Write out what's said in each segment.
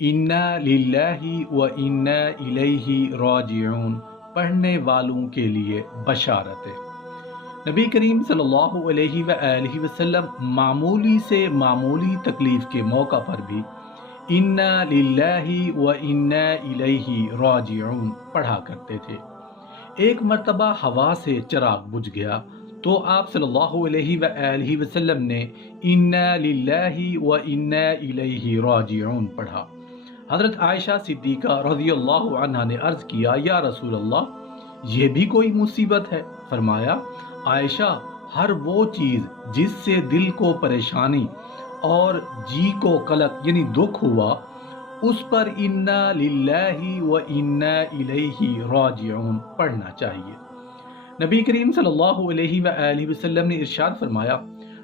انا للہ و انا الیہ راجعون پڑھنے والوں کے لیے بشارت ہے۔ نبی کریم صلی اللہ علیہ وآلہ وسلم معمولی سے معمولی تکلیف کے موقع پر بھی انا للہ و انا الیہ راجعون پڑھا کرتے تھے۔ ایک مرتبہ ہوا سے چراغ بجھ گیا تو آپ صلی اللہ علیہ وآلہ وسلم نے انا للہ و انا الیہ راجعون پڑھا۔ حضرت عائشہ صدیقہ رضی اللہ عنہا نے عرض کیا، یا رسول اللہ، یہ بھی کوئی مصیبت ہے؟ فرمایا، عائشہ، ہر وہ چیز جس سے دل کو پریشانی اور جی کو قلق یعنی دکھ ہوا، اس پر انا للہ و انا الیہ راجعون پڑھنا چاہیے۔ نبی کریم صلی اللہ علیہ وآلہ وسلم نے ارشاد فرمایا،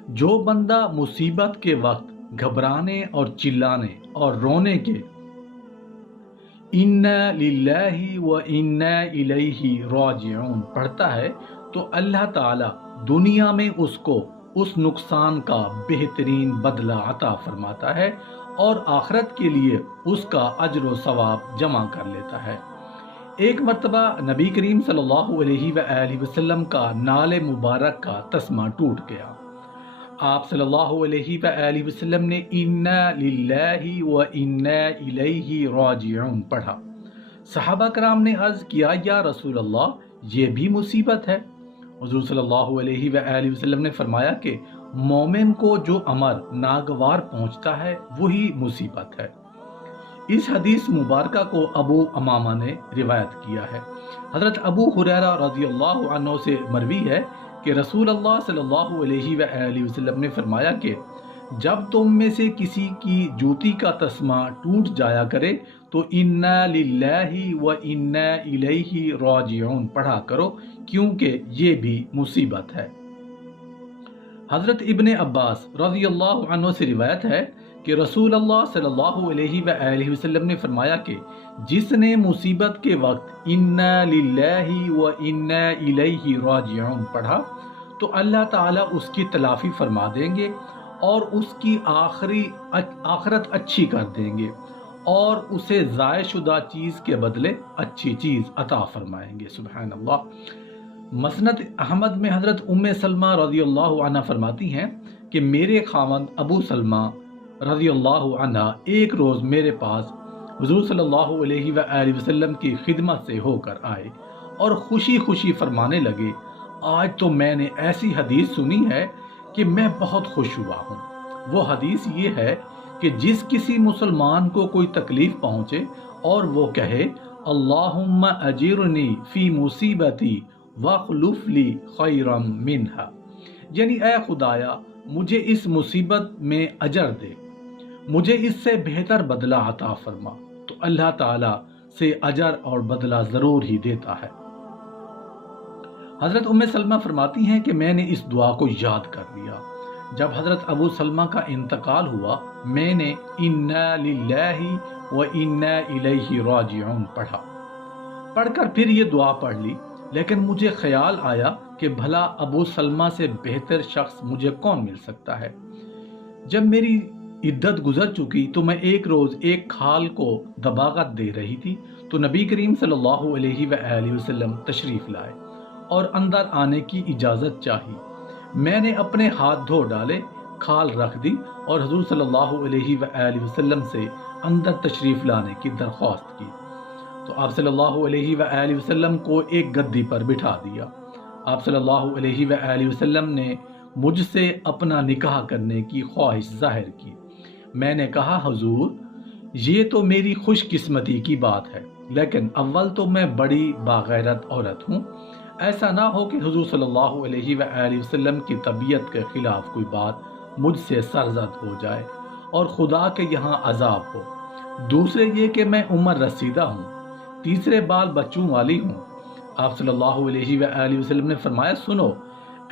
جو بندہ مصیبت کے وقت گھبرانے اور چلانے اور رونے کے انا للہ و انا الیہ راجعون پڑھتا ہے تو اللہ تعالی دنیا میں اس کو اس نقصان کا بہترین بدلہ عطا فرماتا ہے اور آخرت کے لیے اس کا اجر و ثواب جمع کر لیتا ہے۔ ایک مرتبہ نبی کریم صلی اللہ علیہ وآلہ وسلم کا نال مبارک کا تسمہ ٹوٹ گیا۔ آپ صلی اللہ علیہ وآلہ وسلم نے انا للہ و انا الیہ راجعون پڑھا۔ صحابہ کرام نے عرض کیا، یا رسول اللہ، یہ بھی مصیبت ہے؟ حضور صلی اللہ علیہ وآلہ وسلم نے فرمایا کہ مومن کو جو امر ناگوار پہنچتا ہے وہی مصیبت ہے۔ اس حدیث مبارکہ کو ابو امامہ نے روایت کیا ہے۔ حضرت ابو ہریرہ رضی اللہ عنہ سے مروی ہے کہ رسول اللہ صلی اللہ علیہ وآلہ وسلم نے فرمایا کہ جب تم میں سے کسی کی جوتی کا تسمہ ٹوٹ جایا کرے تو انا للہ و انا الیہ راجعون پڑھا کرو، کیونکہ یہ بھی مصیبت ہے۔ حضرت ابن عباس رضی اللہ عنہ سے روایت ہے کہ رسول اللہ صلی اللہ علیہ وآلہ وسلم نے فرمایا کہ جس نے مصیبت کے وقت انا للہ و انا الیہ راجعون پڑھا تو اللہ تعالیٰ اس کی تلافی فرما دیں گے اور اس کی آخرت اچھی کر دیں گے اور اسے ضائع شدہ چیز کے بدلے اچھی چیز عطا فرمائیں گے۔ سبحان اللہ۔ مسند احمد میں حضرت ام سلمہ رضی اللہ عنہ فرماتی ہیں کہ میرے خاوند ابو سلمہ رضی اللہ عنہ ایک روز میرے پاس حضور صلی اللہ علیہ وآلہ وسلم کی خدمت سے ہو کر آئے اور خوشی خوشی فرمانے لگے، آج تو میں نے ایسی حدیث سنی ہے کہ میں بہت خوش ہوا ہوں۔ وہ حدیث یہ ہے کہ جس کسی مسلمان کو کوئی تکلیف پہنچے اور وہ کہے اللہم اجرنی فی مصیبتی واخلف لی خیرا منہا، یعنی اے خدایا مجھے اس مصیبت میں اجر دے، مجھے اس سے بہتر بدلہ عطا فرما، تو اللہ تعالیٰ سے اجر اور بدلہ ضرور ہی دیتا ہے۔ حضرت ام سلمہ فرماتی ہیں کہ میں نے اس دعا کو یاد کر لیا۔ جب حضرت ابو سلمہ کا انتقال ہوا میں نے انا للہ و انا الیہ راجعون پڑھ کر پھر یہ دعا پڑھ لی، لیکن مجھے خیال آیا کہ بھلا ابو سلمہ سے بہتر شخص مجھے کون مل سکتا ہے۔ جب میری عدت گزر چکی تو میں ایک روز ایک کھال کو دباغت دے رہی تھی تو نبی کریم صلی اللہ علیہ وآلہ وسلم تشریف لائے اور اندر آنے کی اجازت چاہی۔ میں نے اپنے ہاتھ دھو ڈالے، کھال رکھ دی اور حضور صلی اللہ علیہ وآلہ وسلم سے اندر تشریف لانے کی درخواست کی تو آپ صلی اللہ علیہ وآلہ وسلم کو ایک گدی پر بٹھا دیا۔ آپ صلی اللہ علیہ وآلہ وسلم نے مجھ سے اپنا نکاح کرنے کی خواہش ظاہر کی۔ میں نے کہا، حضور، یہ تو میری خوش قسمتی کی بات ہے، لیکن اول تو میں بڑی باغیرت عورت ہوں، ایسا نہ ہو کہ حضور صلی اللہ علیہ وآلہ وسلم کی طبیعت کے خلاف کوئی بات مجھ سے سرزد ہو جائے اور خدا کے یہاں عذاب ہو۔ دوسرے یہ کہ میں عمر رسیدہ ہوں، تیسرے بال بچوں والی ہوں۔ آپ صلی اللہ علیہ وآلہ وسلم نے فرمایا، سنو،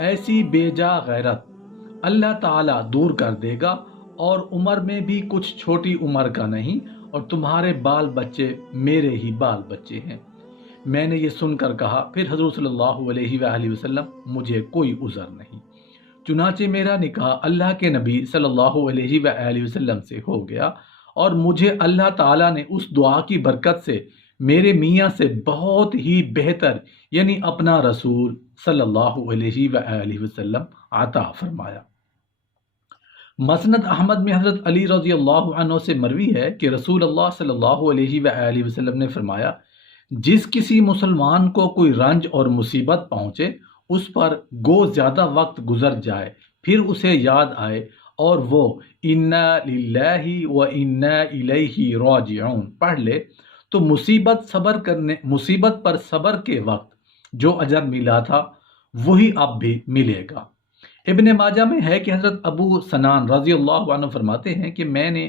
ایسی بے جا غیرت اللہ تعالیٰ دور کر دے گا اور عمر میں بھی کچھ چھوٹی عمر کا نہیں، اور تمہارے بال بچے میرے ہی بال بچے ہیں۔ میں نے یہ سن کر کہا، پھر حضور صلی اللہ علیہ وآلہ وسلم مجھے کوئی عذر نہیں۔ چنانچہ میرا نکاح اللہ کے نبی صلی اللہ علیہ وآلہ وسلم سے ہو گیا اور مجھے اللہ تعالیٰ نے اس دعا کی برکت سے میرے میاں سے بہت ہی بہتر یعنی اپنا رسول صلی اللہ علیہ وآلہ وسلم عطا فرمایا۔ مسند احمد میں حضرت علی رضی اللہ عنہ سے مروی ہے کہ رسول اللہ صلی اللہ علیہ وآلہ وسلم نے فرمایا، جس کسی مسلمان کو کوئی رنج اور مصیبت پہنچے، اس پر گو زیادہ وقت گزر جائے، پھر اسے یاد آئے اور وہ انا للہ و انا الیہ راجعون پڑھ لے، تو مصیبت پر صبر کے وقت جو اجر ملا تھا وہی اب بھی ملے گا۔ ابن ماجہ میں ہے کہ حضرت ابو سنان رضی اللہ عنہ فرماتے ہیں کہ میں نے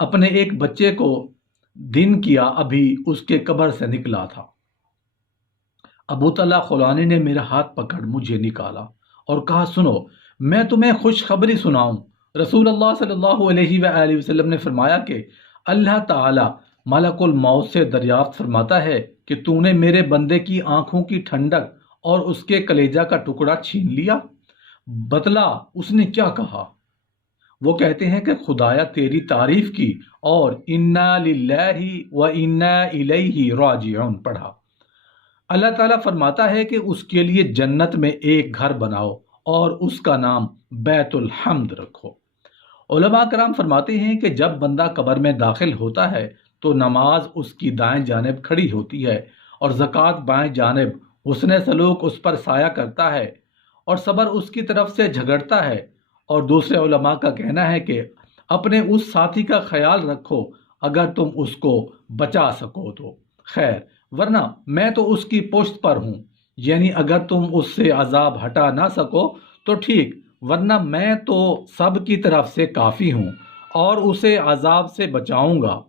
اپنے ایک بچے کو دن کیا ابھی اس کے قبر سے نکلا تھا، ابو طلحہ خولانی نے میرا ہاتھ پکڑ مجھے نکالا اور کہا، سنو میں تمہیں خوشخبری سناؤں۔ رسول اللہ صلی اللہ علیہ وآلہ وسلم نے فرمایا کہ اللہ تعالی ملک الموت سے دریافت فرماتا ہے کہ تو نے میرے بندے کی آنکھوں کی ٹھنڈک اور اس کے کلیجہ کا ٹکڑا چھین لیا۔ بتلا اس نے کیا کہا؟ وہ کہتے ہیں کہ خدایا تیری تعریف کی اور انا للہ و انا الیہ راجعون پڑھا۔ اللہ تعالیٰ فرماتا ہے کہ اس کے لیے جنت میں ایک گھر بناؤ اور اس کا نام بیت الحمد رکھو۔ علماء کرام فرماتے ہیں کہ جب بندہ قبر میں داخل ہوتا ہے تو نماز اس کی دائیں جانب کھڑی ہوتی ہے اور زکوٰۃ بائیں جانب، حسن سلوک اس پر سایہ کرتا ہے اور صبر اس کی طرف سے جھگڑتا ہے، اور دوسرے علماء کا کہنا ہے کہ اپنے اس ساتھی کا خیال رکھو اگر تم اس کو بچا سکو تو خیر، ورنہ میں تو اس کی پشت پر ہوں، یعنی اگر تم اس سے عذاب ہٹا نہ سکو تو ٹھیک، ورنہ میں تو سب کی طرف سے کافی ہوں اور اسے عذاب سے بچاؤں گا۔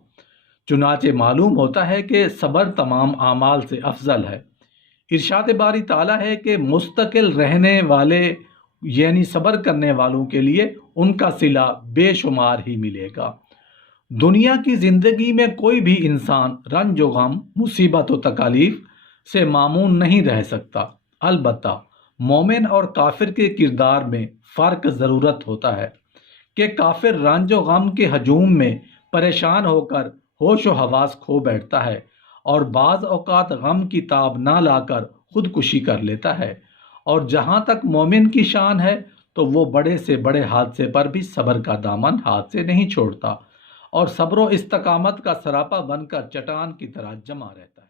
چنانچہ معلوم ہوتا ہے کہ صبر تمام اعمال سے افضل ہے۔ ارشاد باری تعالیٰ ہے کہ مستقل رہنے والے یعنی صبر کرنے والوں کے لیے ان کا صلہ بے شمار ہی ملے گا۔ دنیا کی زندگی میں کوئی بھی انسان رنج و غم، مصیبت و تکالیف سے معمون نہیں رہ سکتا، البتہ مومن اور کافر کے کردار میں فرق ضرورت ہوتا ہے کہ کافر رنج و غم کے ہجوم میں پریشان ہو کر ہوش و حواس کھو بیٹھتا ہے اور بعض اوقات غم کی تاب نہ لا کر خودکشی کر لیتا ہے، اور جہاں تک مومن کی شان ہے تو وہ بڑے سے بڑے حادثے پر بھی صبر کا دامن ہاتھ سے نہیں چھوڑتا اور صبر و استقامت کا سراپا بن کر چٹان کی طرح جمع رہتا ہے۔